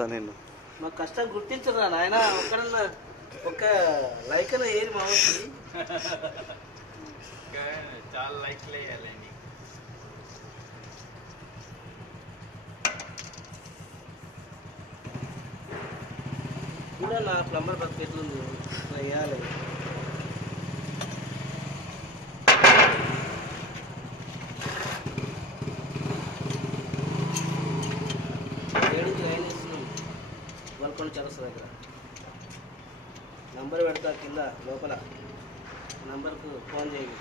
చేస్తాను నేను. మా కష్టం గుర్తించరా నాయన, ఒక్కడన్నా ఒక లైక్ అయినా ఏరి మా ఊరికి. చాలా లైక్లు వేయాలండి. కూడా నా ప్లంబర్ బతుకు ఎట్లుంది వేయాలి. ఏడించి లైన్ ఇస్తున్నాం గోల్కొండ చౌరస్తా దగ్గర. నంబర్ పెడతా కింద లోపల, నంబర్కు ఫోన్ చేయండి.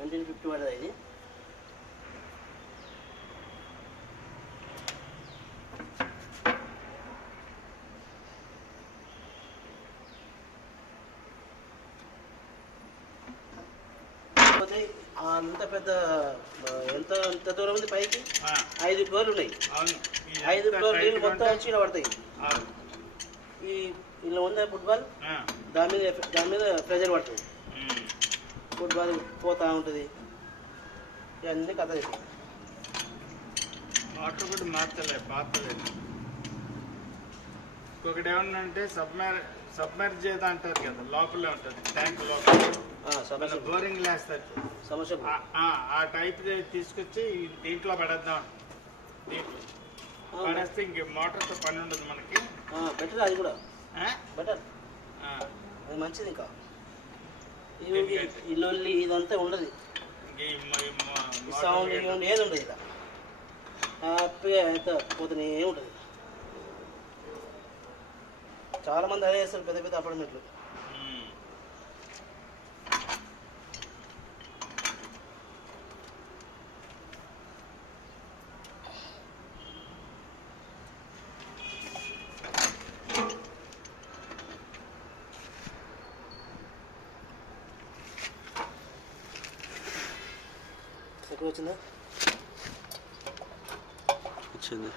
$1950 పడదా ఇది? అంత పెద్ద ఎంత దూరం ఉంది పైకి? 5 ఫ్లోర్లు ఉన్నాయి. 5 ఫ్లోర్ నీళ్ళు మొత్తం వచ్చి ఇలా పడతాయి. ఈ ఇలా ఉందా ఫుట్బాల్, దాని మీద ప్రెజర్ పడుతుంది. ఫుట్బాల్ పోతా ఉంటుంది. ఇవన్నీ కథ అవుతుంది. వాటర్ కూడా మార్చలేదు, పాతలేదు. ఇంకొకటి ఏమన్నా అంటే సబ్మర్జ్ చేద్దా అంటారు కదా, లోపలే ఉంటుంది ట్యాంక్ లోపల బోరింగ్ వేస్తారు సమస్య. ఆ టైప్ తీసుకొచ్చి దీంట్లో పడేద్దాం. దీంట్లో పడేస్తే ఇంక మోటార్తో పని ఉండదు మనకి. బెటర్, అది కూడా బెటర్, అది మంచిది. ఇంకా ఇల్లు ఇదంతా ఉండదు, సౌండ్ ఏది ఉండదు. ఇలా హ్యాపీగా అయితే పోతూనే ఉంటుంది. చాలా మంది అదే చేస్తారు, పెద్ద పెద్ద అపార్ట్మెంట్లు. ఎక్కడ వచ్చిందా? వచ్చింది.